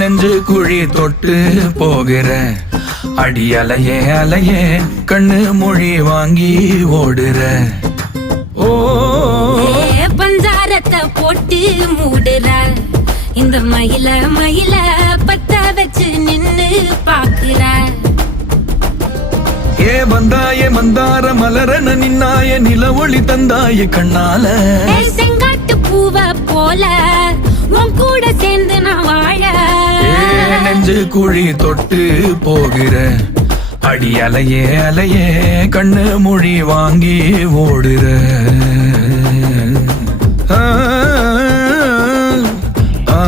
நெஞ்சு குழி தொட்டு போகிற அடி அலையே அலையே கண்ணு மொழி வாங்கி ஓடுற. ஓ பஞ்சாரத்தை போட்டு மூடுற இந்த மயில மயில பத்த வச்சு நின்னு பாக்குற. ஏ வந்தாய மந்தார மலரன நின்னாய நில ஒளி தந்தாய கண்ணால. செங்காட்டு பூவ போல உன் கூட சேர்ந்து நான் வாழ. நெஞ்சு குழி தொட்டு போகிற அடி அலையே அலையே கண்ணு மொழி வாங்கி ஓடுற. ஆ ஆ